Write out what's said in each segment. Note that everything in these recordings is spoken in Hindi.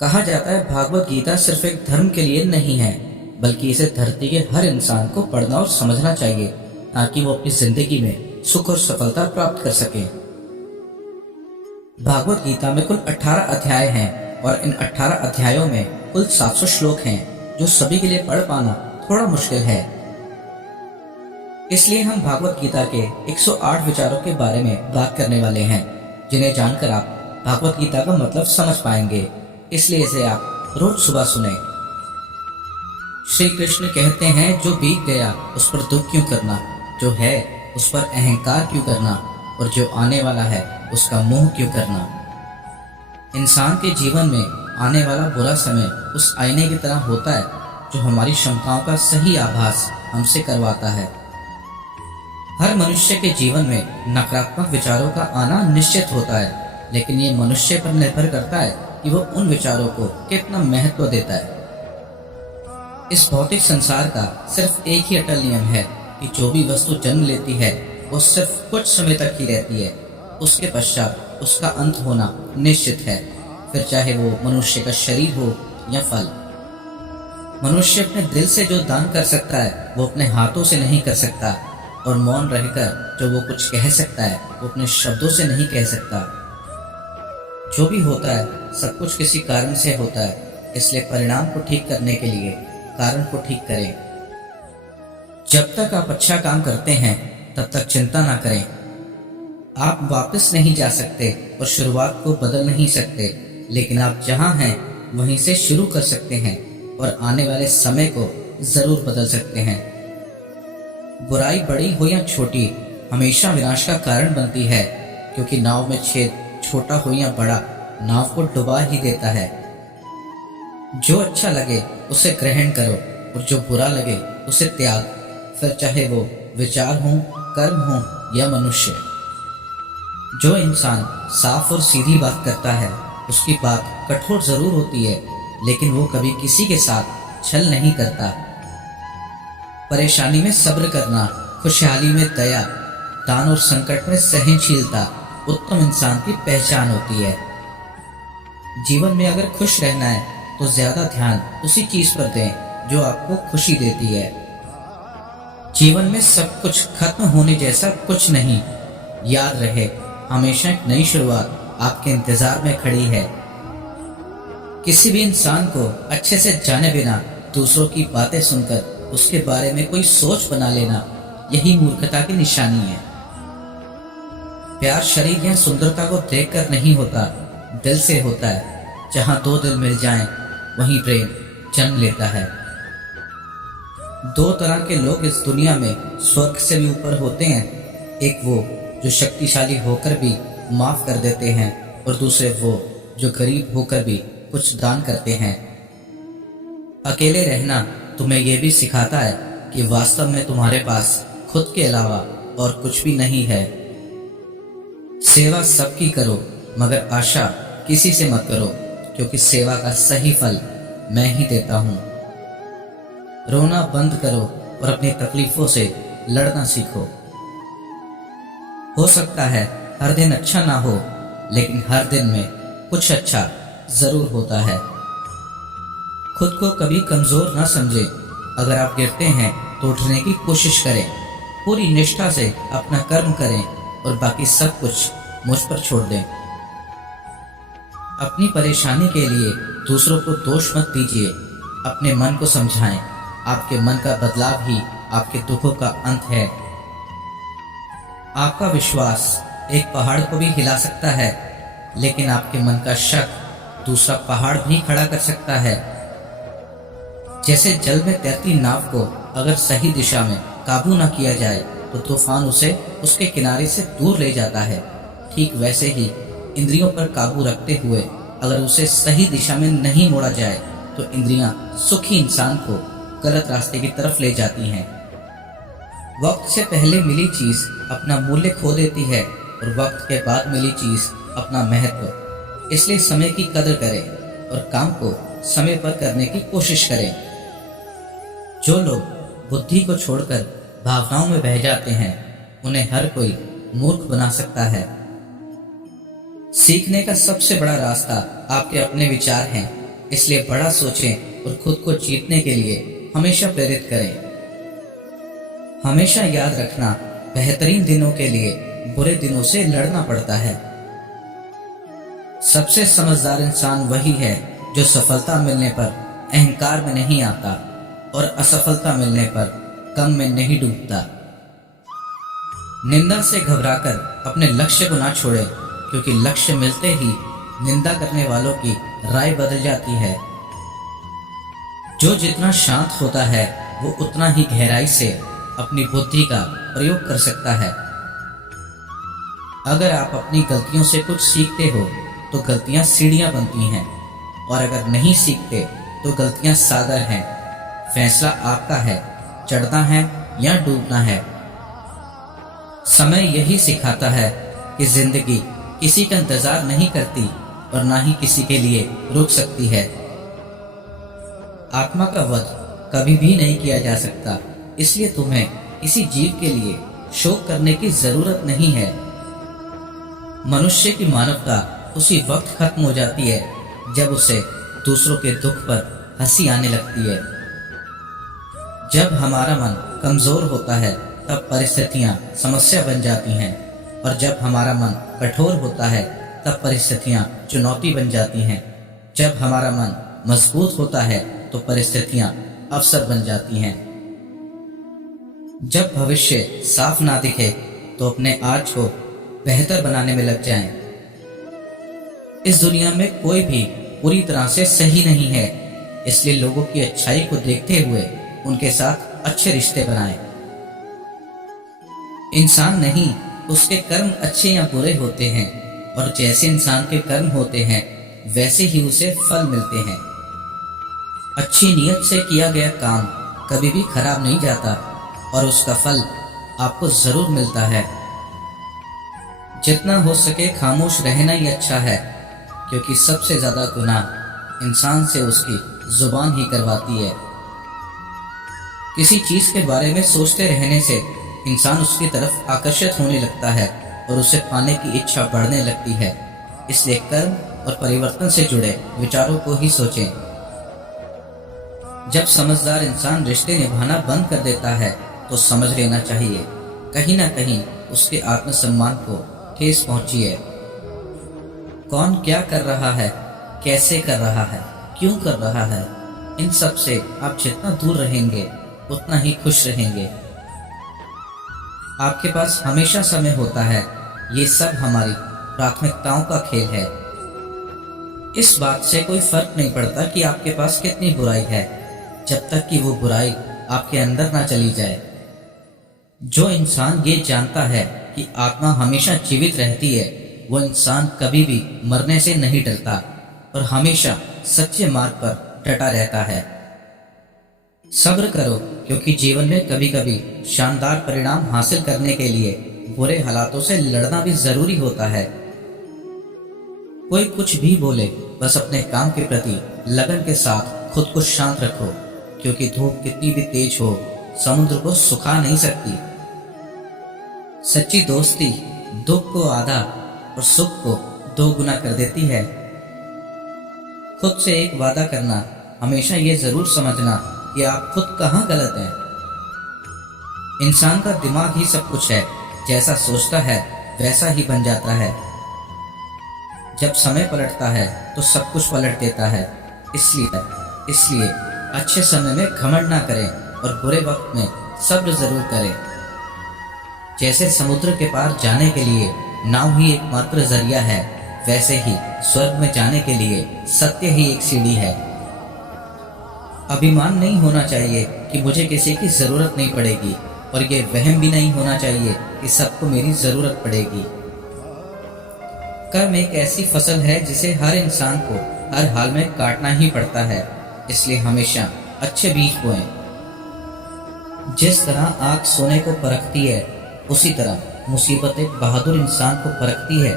कहा जाता है भागवत गीता सिर्फ एक धर्म के लिए नहीं है, बल्कि इसे धरती के हर इंसान को पढ़ना और समझना चाहिए ताकि वो अपनी जिंदगी में सुख और सफलता प्राप्त कर सके। भागवत गीता में कुल 18 अध्याय हैं और इन 18 अध्यायों में कुल 700 श्लोक हैं, जो सभी के लिए पढ़ पाना थोड़ा मुश्किल है। इसलिए हम भागवत गीता के 108 विचारों के बारे में बात करने वाले हैं, जिन्हें जानकर आप भागवत गीता का मतलब समझ पाएंगे। इसलिए इसे आप रोज सुबह सुने। श्री कृष्ण कहते हैं, जो बीत गया उस पर दुख क्यों करना, जो है उस पर अहंकार क्यों करना, और जो आने वाला है उसका मोह क्यों करना। इंसान के जीवन में आने वाला बुरा समय उस आईने की तरह होता है जो हमारी क्षमताओं का सही आभास हमसे करवाता है। हर मनुष्य के जीवन में नकारात्मक विचारों का आना निश्चित होता है, लेकिन ये मनुष्य पर निर्भर करता है कि वो उन विचारों को कितना महत्व देता है। इस भौतिक संसार का सिर्फ एक ही अटल नियम है कि जो भी वस्तु जन्म लेती है वो सिर्फ कुछ समय तक ही रहती है, उसके पश्चात उसका अंत होना निश्चित है, फिर चाहे वो मनुष्य का शरीर हो या फल। मनुष्य अपने दिल से जो दान कर सकता है वो अपने हाथों से नहीं कर सकता, और मौन रहकर जो वो कुछ कह सकता है वो अपने शब्दों से नहीं कह सकता। जो भी होता है सब कुछ किसी कारण से होता है, इसलिए परिणाम को ठीक करने के लिए कारण को ठीक करें। जब तक आप अच्छा काम करते हैं तब तक चिंता ना करें। आप वापस नहीं जा सकते और शुरुआत को बदल नहीं सकते, लेकिन आप जहां हैं वहीं से शुरू कर सकते हैं और आने वाले समय को जरूर बदल सकते हैं। बुराई बड़ी हो या छोटी हमेशा विनाश का कारण बनती है, क्योंकि नाव में छेद छोटा हो या बड़ा नाव को डुबा ही देता है। जो अच्छा लगे उसे ग्रहण करो और जो बुरा लगे उसे त्याग, फिर चाहे वो विचार हो, कर्म हो या मनुष्य। जो इंसान साफ और सीधी बात करता है उसकी बात कठोर जरूर होती है, लेकिन वो कभी किसी के साथ छल नहीं करता। परेशानी में सब्र करना, खुशहाली में दया, दान और संकट में सहनशीलता उत्तम इंसान की पहचान होती है। जीवन में अगर खुश रहना है तो ज्यादा ध्यान उसी चीज पर दें जो आपको खुशी देती है। जीवन में सब कुछ खत्म होने जैसा कुछ नहीं। याद रहे, हमेशा एक नई शुरुआत आपके इंतजार में खड़ी है। किसी भी इंसान को अच्छे से जाने बिना दूसरों की बातें सुनकर उसके बारे में कोई सोच बना लेना, यही मूर्खता की निशानी है। प्यार शरीर या सुंदरता को देखकर नहीं होता, दिल से होता है। जहां दो दिल मिल जाएं, वहीं प्रेम जन्म लेता है। दो तरह के लोग इस दुनिया में स्वर्ग से भी ऊपर होते हैं। एक वो जो शक्तिशाली होकर भी माफ कर देते हैं, और दूसरे वो जो गरीब होकर भी कुछ दान करते हैं। अकेले रहना तुम्हें यह भी सिखाता है कि वास्तव में तुम्हारे पास खुद के अलावा और कुछ भी नहीं है। सेवा सबकी करो, मगर आशा किसी से मत करो, क्योंकि सेवा का सही फल मैं ही देता हूं। रोना बंद करो और अपनी तकलीफों से लड़ना सीखो। हो सकता है हर दिन अच्छा ना हो, लेकिन हर दिन में कुछ अच्छा जरूर होता है। खुद को कभी कमजोर ना समझे। अगर आप गिरते हैं तो उठने की कोशिश करें। पूरी निष्ठा से अपना कर्म करें और बाकी सब कुछ मुझ पर छोड़ दें। अपनी परेशानी के लिए दूसरों को दोष मत दीजिए, अपने मन को समझाएं। आपके मन का बदलाव ही आपके दुखों का अंत है। आपका विश्वास एक पहाड़ को भी हिला सकता है, लेकिन आपके मन का शक दूसरा पहाड़ भी खड़ा कर सकता है। जैसे जल में तैरती नाव को अगर सही दिशा में काबू न किया जाए तो तूफान उसे उसके किनारे से दूर ले जाता है, ठीक वैसे ही इंद्रियों पर काबू रखते हुए अगर उसे सही दिशा में नहीं मोड़ा जाए तो इंद्रियां सुखी इंसान को गलत रास्ते की तरफ ले जाती हैं। वक्त से पहले मिली चीज अपना मूल्य खो देती है और वक्त के बाद मिली चीज अपना महत्व। इसलिए समय की कदर करें और काम को समय पर करने की कोशिश करें। जो लोग बुद्धि को छोड़कर भावनाओं में बह जाते हैं, उन्हें हर कोई मूर्ख बना सकता है। सीखने का सबसे बड़ा रास्ता आपके अपने विचार हैं, इसलिए बड़ा सोचें और खुद को जीतने के लिए हमेशा प्रेरित करें। हमेशा याद रखना, बेहतरीन दिनों के लिए बुरे दिनों से लड़ना पड़ता है। सबसे समझदार इंसान वही है जो सफलता मिलने पर अहंकार में नहीं आता और असफलता मिलने पर गम में नहीं डूबता। निंदा से घबराकर अपने लक्ष्य को ना छोड़े, क्योंकि लक्ष्य मिलते ही निंदा करने वालों की राय बदल जाती है। जो जितना शांत होता है वो उतना ही गहराई से अपनी बुद्धि का प्रयोग कर सकता है। अगर आप अपनी गलतियों से कुछ सीखते हो तो गलतियां सीढ़ियां बनती हैं, और अगर नहीं सीखते तो गलतियां सागर हैं। फैसला आपका है, चढ़ना है या डूबना है। समय यही सिखाता है कि जिंदगी किसी का इंतजार नहीं करती और ना ही किसी के लिए रुक सकती है। आत्मा का वध कभी भी नहीं किया जा सकता, इसलिए तुम्हें किसी जीव के लिए शोक करने की जरूरत नहीं है। मनुष्य की मानवता उसी वक्त खत्म हो जाती है जब उसे दूसरों के दुख पर हंसी आने लगती है। जब हमारा मन कमजोर होता है तब परिस्थितियां समस्या बन जाती हैं, और जब हमारा मन कठोर होता है तब परिस्थितियां चुनौती बन जाती हैं। जब हमारा मन मजबूत होता है तो परिस्थितियां अवसर बन जाती हैं। जब भविष्य साफ ना दिखे तो अपने आज को बेहतर बनाने में लग जाएं। इस दुनिया में कोई भी पूरी तरह से सही नहीं है, इसलिए लोगों की अच्छाई को देखते हुए उनके साथ अच्छे रिश्ते बनाएं। इंसान नहीं, उसके कर्म अच्छे या बुरे होते हैं, और जैसे इंसान के कर्म होते हैं वैसे ही उसे फल मिलते हैं। अच्छी नीयत से किया गया काम कभी भी खराब नहीं जाता, और उसका फल आपको जरूर मिलता है। जितना हो सके खामोश रहना ही अच्छा है, क्योंकि सबसे ज्यादा गुनाह इंसान से उसकी जुबान ही करवाती है। किसी चीज के बारे में सोचते रहने से इंसान उसकी तरफ आकर्षित होने लगता है और उसे पाने की इच्छा बढ़ने लगती है। इसलिए कर्म और परिवर्तन से जुड़े विचारों को ही सोचें। जब समझदार इंसान रिश्ते निभाना बंद कर देता है तो समझ लेना चाहिए कहीं ना कहीं उसके आत्मसम्मान को ठेस पहुंची है। कौन क्या कर रहा है, कैसे कर रहा है, क्यों कर रहा है, इन सब से आप जितना दूर रहेंगे उतना ही खुश रहेंगे। आपके पास हमेशा समय होता है, ये सब हमारी प्राथमिकताओं का खेल है। इस बात से कोई फर्क नहीं पड़ता कि आपके पास कितनी बुराई है, जब तक कि वो बुराई आपके अंदर ना चली जाए। जो इंसान ये जानता है कि आत्मा हमेशा जीवित रहती है, वो इंसान कभी भी मरने से नहीं डरता और हमेशा सच्चे मार्ग पर डटा रहता है। सब्र करो, क्योंकि जीवन में कभी कभी शानदार परिणाम हासिल करने के लिए बुरे हालातों से लड़ना भी जरूरी होता है। कोई कुछ भी बोले, बस अपने काम के प्रति लगन के साथ खुद को शांत रखो, क्योंकि धूप कितनी भी तेज हो समुद्र को सुखा नहीं सकती। सच्ची दोस्ती दुख को आधा और सुख को 2 गुना कर देती है। खुद से एक वादा करना, हमेशा ये जरूर समझना कि आप खुद कहाँ गलत हैं। इंसान का दिमाग ही सब कुछ है, जैसा सोचता है वैसा ही बन जाता है। जब समय पलटता है तो सब कुछ पलट देता है। इसलिए अच्छे समय में घमंड ना करें और बुरे वक्त में सब्र जरूर करें। जैसे समुद्र के पार जाने के लिए नाव ही एकमात्र जरिया है, वैसे ही स्वर्ग में जाने के लिए सत्य ही एक सीढ़ी है। अभिमान नहीं होना चाहिए कि मुझे किसी की जरूरत नहीं पड़ेगी, और ये वहम भी नहीं होना चाहिए कि सबको मेरी जरूरत पड़ेगी। कर्म एक ऐसी फसल है जिसे हर इंसान को हर हाल में काटना ही पड़ता है, इसलिए हमेशा अच्छे बीज बोएं। जिस तरह आग सोने को परखती है, उसी तरह मुसीबत एक बहादुर इंसान को परखती है।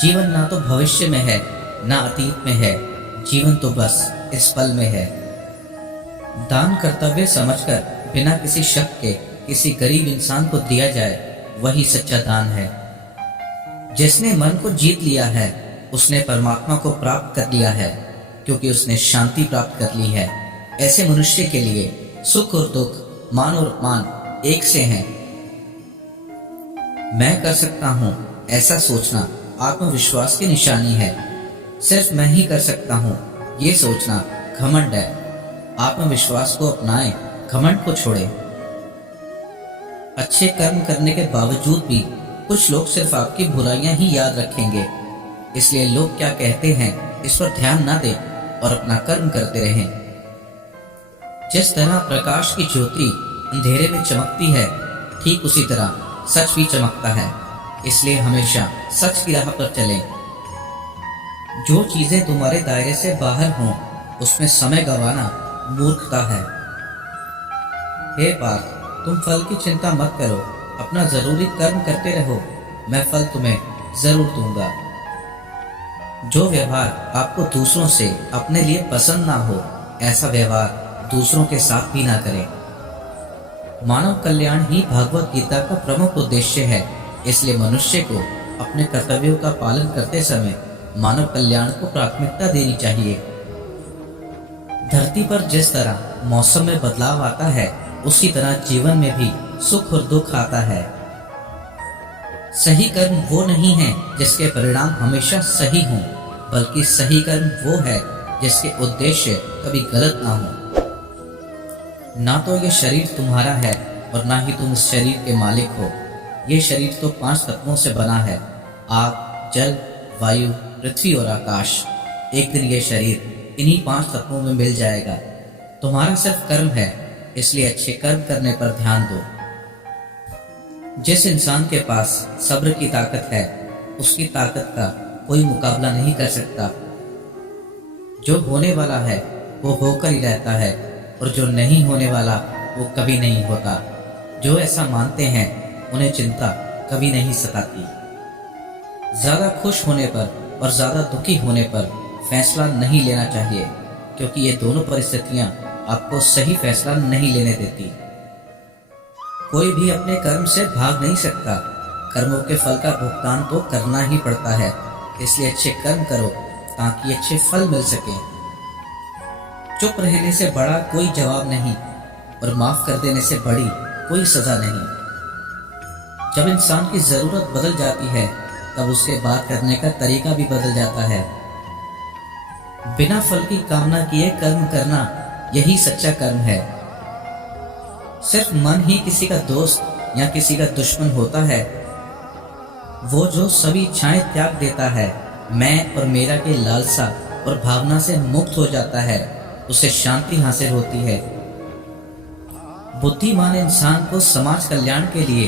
जीवन ना तो भविष्य में है ना अतीत में है, जीवन तो बस इस पल में है। दान कर्तव्य समझकर बिना किसी शक के किसी गरीब इंसान को दिया जाए, वही सच्चा दान है। जिसने मन को जीत लिया है उसने परमात्मा को प्राप्त कर लिया है, क्योंकि उसने शांति प्राप्त कर ली है। ऐसे मनुष्य के लिए सुख और दुख, मान और अपमान एक से हैं। मैं कर सकता हूँ ऐसा सोचना आत्मविश्वास की निशानी है। सिर्फ मैं ही कर सकता हूँ ये सोचना घमंड है। आत्मविश्वास को अपनाएं, घमंड को छोड़ें। अच्छे कर्म करने के बावजूद भी कुछ लोग सिर्फ आपकी बुराइयां ही याद रखेंगे, इसलिए लोग क्या कहते हैं इस पर ध्यान ना दें और अपना कर्म करते रहें। जिस तरह प्रकाश की ज्योति अंधेरे में चमकती है, ठीक उसी तरह सच भी चमकता है। इसलिए हमेशा सच की राह पर चलें। जो चीजें तुम्हारे दायरे से बाहर हों, उसमें समय गंवाना मूर्खता है। हे पार्थ, तुम फल की चिंता मत करो, अपना जरूरी कर्म करते रहो, मैं फल तुम्हें जरूर दूंगा। जो व्यवहार आपको दूसरों से अपने लिए पसंद ना हो, ऐसा व्यवहार दूसरों के साथ भी ना करें। मानव कल्याण ही भागवत गीता का प्रमुख उद्देश्य है। इसलिए मनुष्य को अपने कर्तव्यों का पालन करते समय मानव कल्याण को प्राथमिकता देनी चाहिए। धरती पर जिस तरह मौसम में बदलाव आता है, उसी तरह जीवन में भी सुख और दुख आता है। सही कर्म वो नहीं है जिसके परिणाम हमेशा सही हों, बल्कि सही कर्म वो है जिसके उद्देश्य कभी गलत ना हो। ना तो ये शरीर तुम्हारा है और ना ही तुम इस शरीर के मालिक हो। ये शरीर तो 5 तत्वों से बना है, आग, जल, वायु, पृथ्वी और आकाश। एक दिन ये शरीर इन्हीं 5 तत्वों में मिल जाएगा। तुम्हारा सिर्फ कर्म है, इसलिए अच्छे कर्म करने पर ध्यान दो। जिस इंसान के पास सब्र की ताकत है, उसकी ताकत का कोई मुकाबला नहीं कर सकता। जो होने वाला है वो होकर ही रहता है, और जो नहीं होने वाला वो कभी नहीं होता। जो ऐसा मानते हैं उन्हें चिंता कभी नहीं सताती। ज्यादा खुश होने पर और ज्यादा दुखी होने पर फैसला नहीं लेना चाहिए, क्योंकि ये दोनों परिस्थितियां आपको सही फैसला नहीं लेने देती। कोई भी अपने कर्म से भाग नहीं सकता। कर्मों के फल का भुगतान तो करना ही पड़ता है। इसलिए अच्छे कर्म करो ताकि अच्छे फल मिल सके। चुप रहने से बड़ा कोई जवाब नहीं, और माफ कर देने से बड़ी कोई सजा नहीं। जब इंसान की जरूरत बदल जाती है, तब उसके बात करने का तरीका भी बदल जाता है। बिना फल की कामना किए कर्म करना, यही सच्चा कर्म है। सिर्फ मन ही किसी का दोस्त या किसी का दुश्मन होता है। वो जो सभी इच्छाएं त्याग देता है, मैं और मेरा की लालसा और भावना से मुक्त हो जाता है, उसे शांति हासिल होती है। बुद्धिमान इंसान को समाज कल्याण के लिए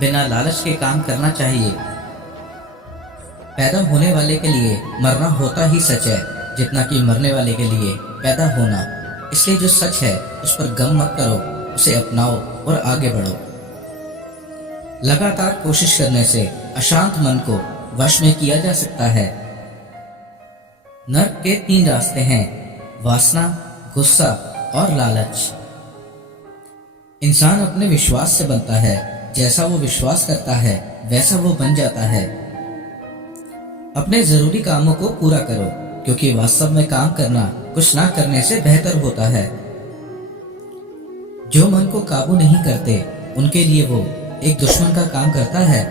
बिना लालच के काम करना चाहिए। पैदा होने वाले के लिए मरना होता ही सच है, जितना कि मरने वाले के लिए पैदा होना। इसलिए जो सच है उस पर गम मत करो, उसे अपनाओ और आगे बढ़ो। लगातार कोशिश करने से अशांत मन को वश में किया जा सकता है। नर्क के 3 रास्ते हैं: वासना, गुस्सा और लालच। इंसान अपने विश्वास से बनता है। जैसा वो विश्वास करता है वैसा वो बन जाता है। अपने जरूरी कामों को पूरा करो, क्योंकि वास्तव में काम करना कुछ ना करने से बेहतर होता है। जो मन को काबू नहीं करते, उनके लिए वो एक दुश्मन का काम करता है।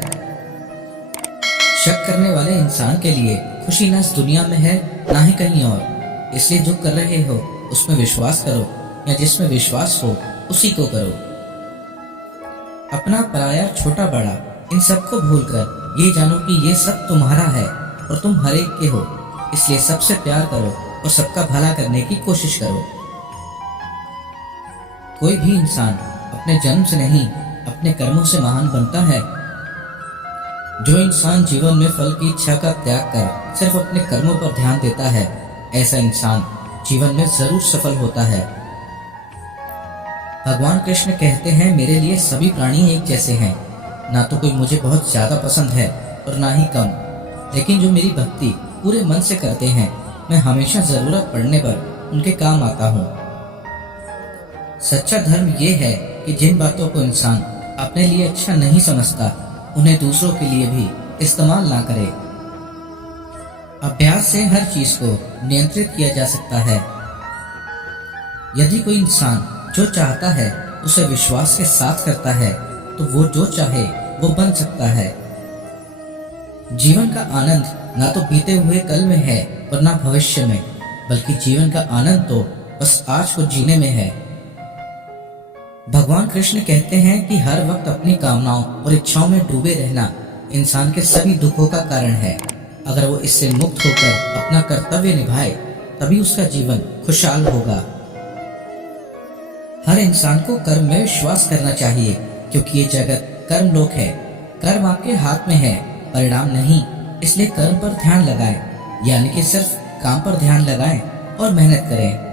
शक करने वाले इंसान के लिए खुशी न इस दुनिया में है, ना ही कहीं और। इसलिए जो कर रहे हो उसमें विश्वास करो, या जिसमें विश्वास हो उसी को करो। अपना पराया छोटा बड़ा इन सबको भूलकर ये जानो कि ये सब तुम्हारा है और तुम हर एक के हो। इसलिए सबसे प्यार करो और सबका भला करने की कोशिश करो। कोई भी इंसान अपने जन्म से नहीं, अपने कर्मों से महान बनता है। जो इंसान जीवन में फल की इच्छा का त्याग कर सिर्फ अपने कर्मों पर ध्यान देता है, ऐसा इंसान जीवन में जरूर सफल होता है। भगवान कृष्ण कहते हैं, मेरे लिए सभी प्राणी एक जैसे हैं। ना तो कोई मुझे बहुत ज्यादा पसंद है और ना ही कम, लेकिन जो मेरी भक्ति पूरे मन से करते हैं, मैं हमेशा जरूरत पड़ने पर उनके काम आता हूँ। सच्चा धर्म ये है कि जिन बातों को इंसान अपने लिए अच्छा नहीं समझता, उन्हें दूसरों के लिए भी इस्तेमाल ना करे। अभ्यास से हर चीज को नियंत्रित किया जा सकता है। यदि कोई इंसान जो चाहता है उसे विश्वास के साथ करता है तो वो जो चाहे वो बन सकता है। जीवन का आनंद ना तो बीते हुए कल में है और ना भविष्य में, बल्कि जीवन का आनंद तो बस आज को जीने में है। भगवान कृष्ण कहते हैं कि हर वक्त अपनी कामनाओं और इच्छाओं में डूबे रहना इंसान के सभी दुखों का कारण है। अगर वो इससे मुक्त होकर अपना कर्तव्य निभाए तभी उसका जीवन खुशहाल होगा। हर इंसान को कर्म में विश्वास करना चाहिए, क्योंकि ये जगत कर्म लोक है। कर्म आपके हाथ में है, परिणाम नहीं। इसलिए कर्म पर ध्यान लगाएं, यानी कि सिर्फ काम पर ध्यान लगाएं और मेहनत करें।